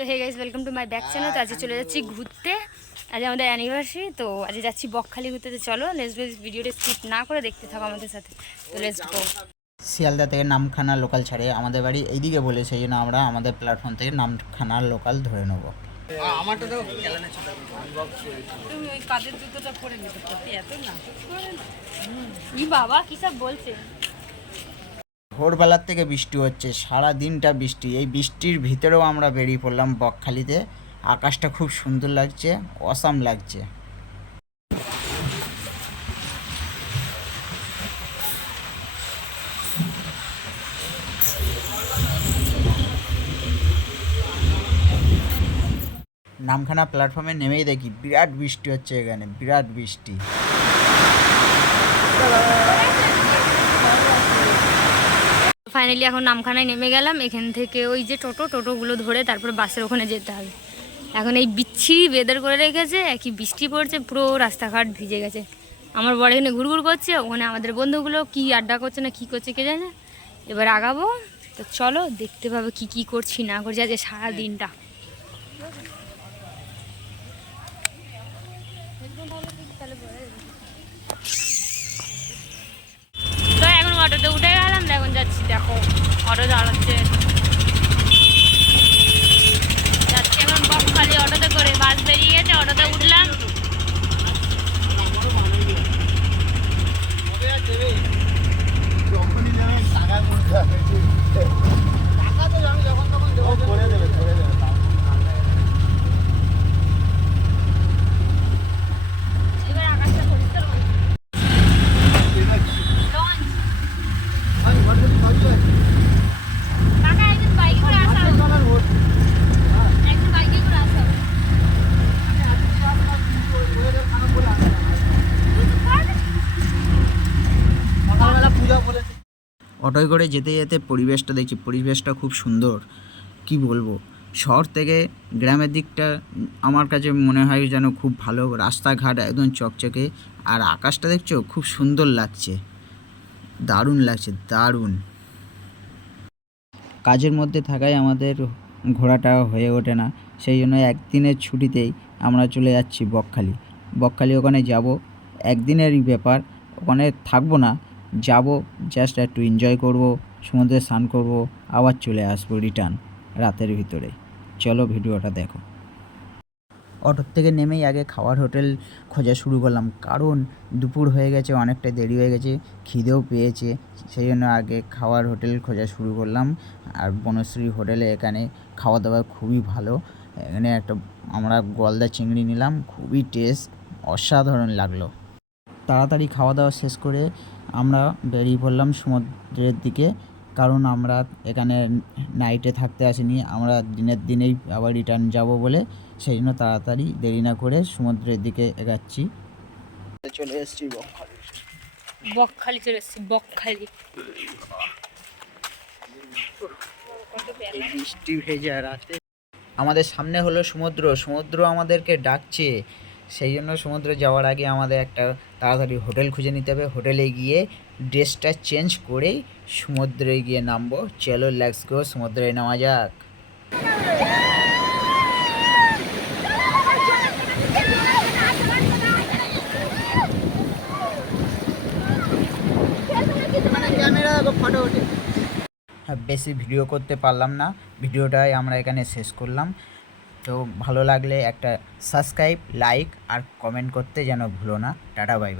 তো hey guys, welcome to my back channel. তো আজকে চলে যাচ্ছি ঘুরতে। আজ আমাদের অ্যানিভার্সারি, তো আজ যাচ্ছি বকখালি ঘুরতে। তো চলো লেটস গো, ভিডিওটা স্কিপ না করে দেখতে থাকো আমাদের সাথে। তো লেটস গো। শিয়ালদা থেকে নামখানা লোকাল ছাড়ে আমাদের বাড়ি এইদিকে বলে, সেই জন্য আমরা আমাদের প্ল্যাটফর্ম থেকে নামখানা লোকাল ধরে নেব। তুমি ওই কাদের জুতোটা পরে নিতে পারতে, এত না ই বাবা কি সব বলছে। ভোরবেলার থেকে বৃষ্টি হচ্ছে, সারা দিনটা বৃষ্টি। এই বৃষ্টির ভিতরেও আমরা বেরিয়ে পড়লাম বকখালিতে। আকাশটা খুব সুন্দর লাগছে, অসাম লাগছে। নামখানা প্ল্যাটফর্মে নেমেই দেখি বিরাট বৃষ্টি হচ্ছে, এখানে বিরাট বৃষ্টি। ফাইনালি এখন নামখানায় নেমে গেলাম। এখান থেকে ওই যে টোটোগুলো ধরে তারপরে বাসের ওখানে যেতে হবে। এখন এই বিচ্ছিরি বেদের করে রেখেছে, একই বৃষ্টি পড়ছে, পুরো রাস্তাঘাট ভিজে গেছে। আমার বড় এখানে ঘুরঘুর করছে, ওখানে আমাদের বন্ধুগুলো কি আড্ডা করছে না কি করছে কে জানে। এবার আগাবো, তো চলো দেখতে পাবে কি করছি না করছি আজকে সারা দিনটা। তো এখন অটোতে উঠে গেলাম, এখন যাচ্ছি, দেখো অটো দাঁড়াচ্ছে। যাচ্ছি এখন বকখালি অটোতে করে। বাস বেরিয়ে গেছে, অটোতে উঠলাম। এবার আকাশটা পরিষ্কার হয়েছে। কাকা একজন বাইকে করে আসা হবে। একজন বাইকে করে আসা হবে। অটোয় করে যেতে যেতে পরিবেশটা দেখছি, পরিবেশটা খুব সুন্দর। কি বলবো, শহর থেকে গ্রামের দিকটা আমার কাছে মনে হয় যেন খুব ভালো। রাস্তাঘাট একদম চকচকে, আর আকাশটা দেখছো খুব সুন্দর লাগছে, দারুণ লাগছে, দারুণ। কাজের মধ্যে থাকায় আমাদের ঘোরাটা হয়ে ওঠে না, সেই জন্য একদিনের ছুটিতেই আমরা চলে যাচ্ছি বকখালি। বকখালি ওখানে যাব, একদিনেরই ব্যাপার, ওখানে থাকবো না, যাব জাস্ট একটু এনজয় করব, সমুদ্রে স্নান করব, আবার চলে আসবো রিটার্ন রাতের ভিতরে। চলো ভিডিওটা দেখো। অটোর থেকে নেমেই আগে খাওয়ার হোটেল খোঁজা শুরু করলাম, কারণ দুপুর হয়ে গেছে, অনেকটা দেরি হয়ে গেছে, খিদেও পেয়েছে, সেই জন্য আগে খাওয়ার হোটেল খোঁজা শুরু করলাম। আর বনশ্রী হোটেলে এখানে খাওয়া দাওয়া খুবই ভালো। এখানে একটা আমরা গলদা চিংড়ি নিলাম, খুবই টেস্ট, অসাধারণ লাগলো। তাড়াতাড়ি খাওয়া দাওয়া শেষ করে আমরা বেরিয়ে পড়লাম সমুদ্রের দিকে, কারণ আমরা এখানে নাইটে থাকতে আসিনি, আমরা দিনেই আবার রিটার্ন যাব বলে, সেই জন্য তাড়াতাড়ি দেরি না করে সমুদ্রের দিকে এগাচ্ছি। চলে এসেছি বকখালি চলে এসেছি, বকখালি। বৃষ্টি ভেজা রাতে আমাদের সামনে হলো সমুদ্র, সমুদ্র আমাদেরকে ডাকছে, সেই জন্য সমুদ্রে যাওয়ার আগে আমাদের একটা তাড়াতাড়ি হোটেল খুঁজে নিতে হবে। হোটেলে গিয়ে ড্রেসটা চেঞ্জ করেই সমুদ্রে গিয়ে নামবো। চলো লেটস গো, সমুদ্রে নামা যাক। বেশি ভিডিও করতে পারলাম না, ভিডিওটাই আমরা এখানে শেষ করলাম। তো ভালো লাগলে একটা সাবস্ক্রাইব, লাইক আর কমেন্ট করতে যেন ভুলো না। Tata, bye bye.